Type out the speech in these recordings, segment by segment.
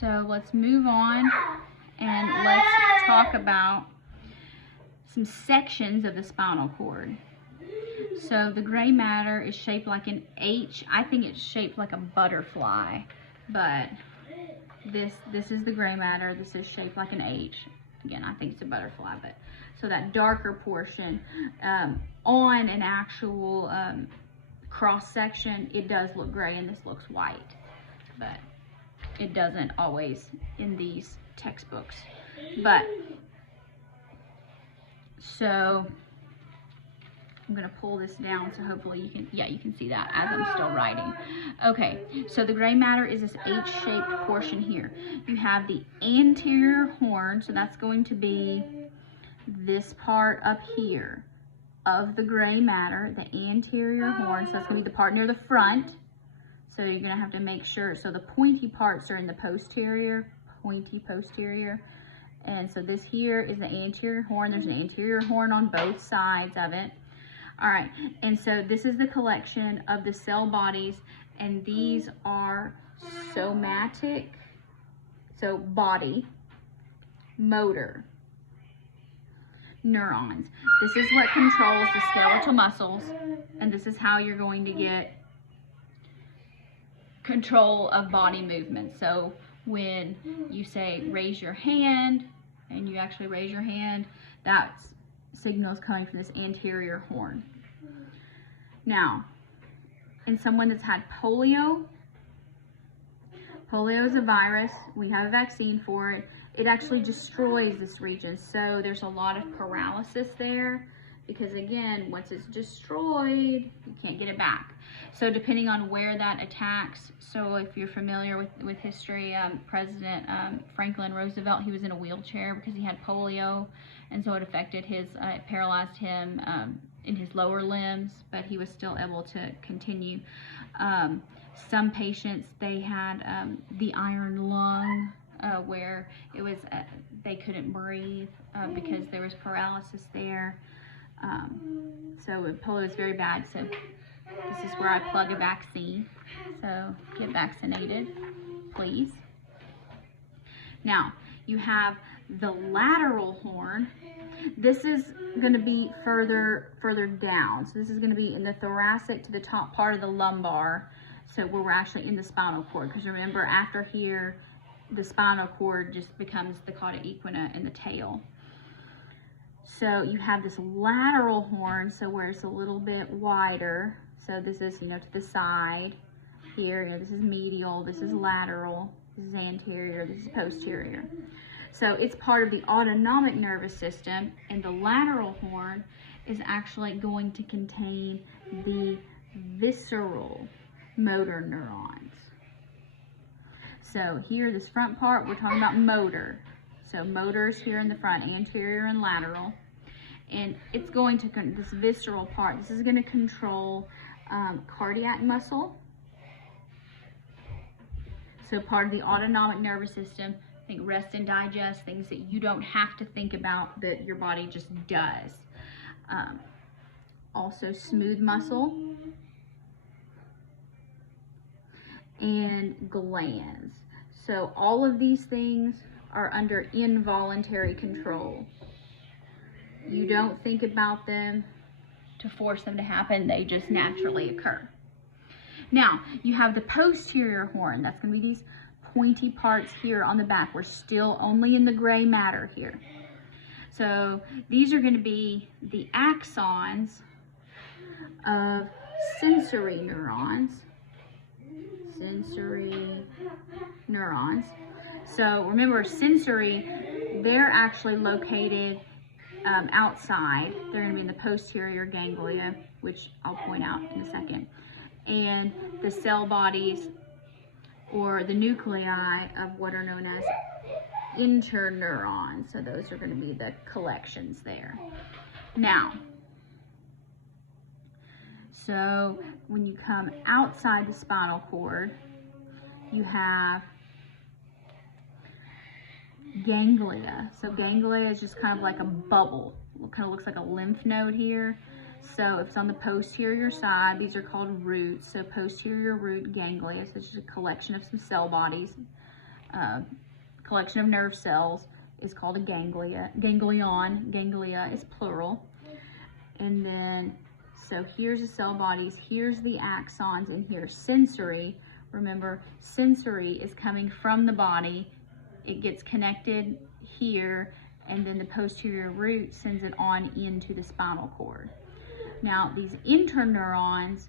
So let's move on and let's talk about some sections of the spinal cord. So the gray matter is shaped like an H. I think it's shaped like a butterfly, but this is the gray matter. This is shaped like an H. Again, I think it's a butterfly, but so that darker portion on an actual cross section, it does look gray and this looks white, but it doesn't always in these textbooks. But so I'm gonna pull this down so hopefully you can, yeah, you can see that as I'm still writing. Okay, so the gray matter is this H-shaped portion here. You have the anterior horn, so that's going to be this part up here of the gray matter, the anterior horn. So that's gonna be the part near the front. So you're gonna have to make sure, so the pointy parts are in the posterior, pointy posterior. And so this here is the anterior horn. There's an anterior horn on both sides of it. All right, and so this is the collection of the cell bodies, and these are somatic, so body, motor, neurons. This is what controls the skeletal muscles, and this is how you're going to get control of body movement. So when you say raise your hand, and you actually raise your hand, that's signals coming from this anterior horn. Now, in someone that's had polio, polio is a virus. We have a vaccine for it. It actually destroys this region. So there's a lot of paralysis there because again, once it's destroyed, you can't get it back. So depending on where that attacks, so if you're familiar with history, President Franklin Roosevelt, he was in a wheelchair because he had polio, and so it affected his, it paralyzed him in his lower limbs, but he was still able to continue. Some patients, they had the iron lung, where it was, they couldn't breathe because there was paralysis there. So polio is very bad, so this is where I plug a vaccine. So get vaccinated, please. Now, you have the lateral horn. This is going to be further down. So this is going to be in the thoracic to the top part of the lumbar. So where we're actually in the spinal cord. Because remember, after here, the spinal cord just becomes the cauda equina in the tail. So you have this lateral horn, so where it's a little bit wider. So this is, you know, to the side here. You know, this is medial, this is lateral, this is anterior, this is posterior. So it's part of the autonomic nervous system, and the lateral horn is actually going to contain the visceral motor neurons. So here, this front part, we're talking about motor. So motor is here in the front, anterior and lateral. And it's going to, this visceral part, this is going to control cardiac muscle. So part of the autonomic nervous system, think rest and digest, things that you don't have to think about, that your body just does. Also smooth muscle and glands. So all of these things are under involuntary control. You don't think about them to force them to happen, they just naturally occur. Now, you have the posterior horn. That's going to be these pointy parts here on the back. We're still only in the gray matter here. So these are going to be the axons of sensory neurons. Sensory neurons. So remember, sensory, they're actually located outside. They're going to be in the posterior ganglia, which I'll point out in a second. And the cell bodies, or the nuclei of what are known as interneurons. So those are going to be the collections there. Now, so when you come outside the spinal cord, you have ganglia. So ganglia is just kind of like a bubble. It kind of looks like a lymph node here. So if it's on the posterior side, these are called roots. So posterior root ganglia, so it's just a collection of some cell bodies. collection of nerve cells is called a ganglia. Ganglia is plural. And then, so here's the cell bodies, here's the axons, and here's sensory. Remember, sensory is coming from the body. It gets connected here, and then the posterior root sends it on into the spinal cord. Now, these interneurons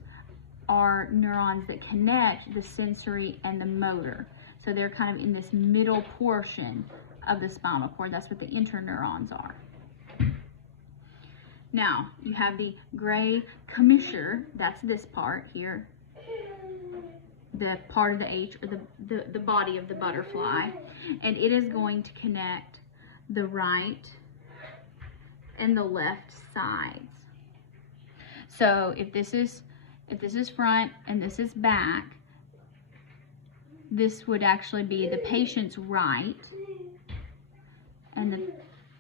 are neurons that connect the sensory and the motor. So they're kind of in this middle portion of the spinal cord. That's what the interneurons are. Now, you have the gray commissure. That's this part here. The part of the H, or the body of the butterfly. And it is going to connect the right and the left sides. So if this is front and this is back, this would actually be the patient's right and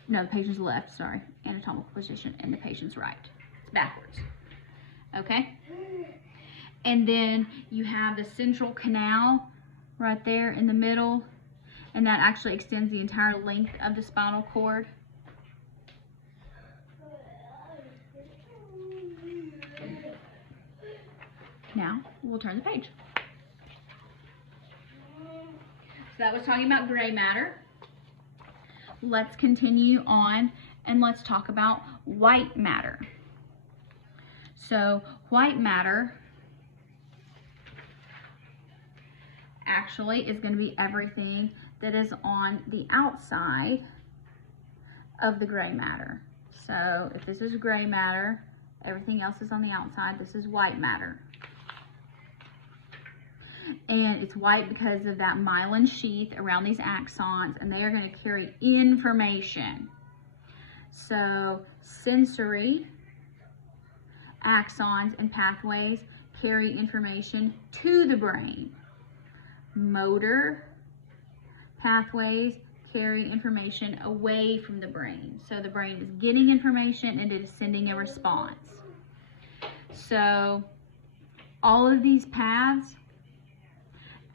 the patient's left, sorry, anatomical position, and the patient's right. It's backwards. Okay? And then you have the central canal right there in the middle, and that actually extends the entire length of the spinal cord. Now, we'll turn the page. So that was talking about gray matter. Let's continue on and let's talk about white matter. So white matter actually is going to be everything that is on the outside of the gray matter. So if this is gray matter, everything else is on the outside. This is white matter. And it's white because of that myelin sheath around these axons, and they are going to carry information. So sensory axons and pathways carry information to the brain. Motor pathways carry information away from the brain. So the brain is getting information and it is sending a response. So all of these paths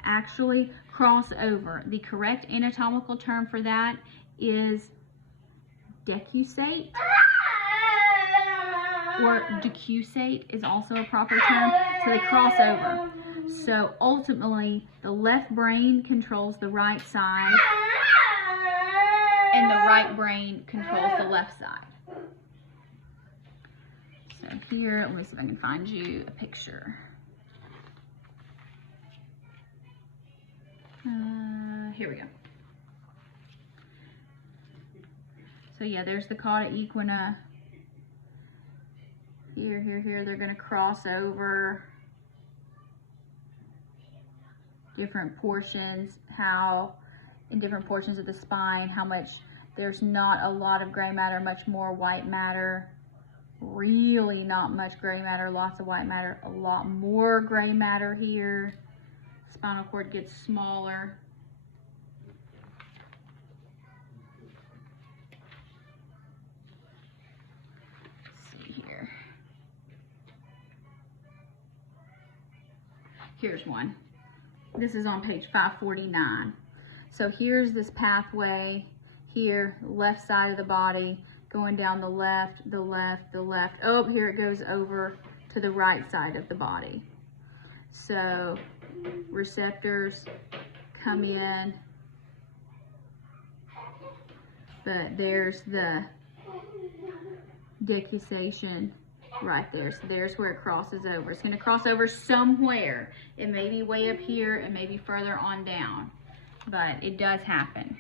actually cross over. The correct anatomical term for that is decusate, or decusate is also a proper term. So they cross over. So ultimately, the left brain controls the right side, and the right brain controls the left side. So here, let me see if I can find you a picture. Here we go. So yeah, there's the cauda equina. Here, they're going to cross over different portions, how in different portions of the spine, how much there's not a lot of gray matter, much more white matter. Really not much gray matter, lots of white matter, a lot more gray matter here. Spinal cord gets smaller. Let's see here. Here's one. This is on page 549. So here's this pathway here, left side of the body, going down the left, the left, the left. Oh, here it goes over to the right side of the body. So receptors come in, but there's the decussation right there. So there's where it crosses over. It's going to cross over somewhere. It may be way up here, it may be further on down, but it does happen.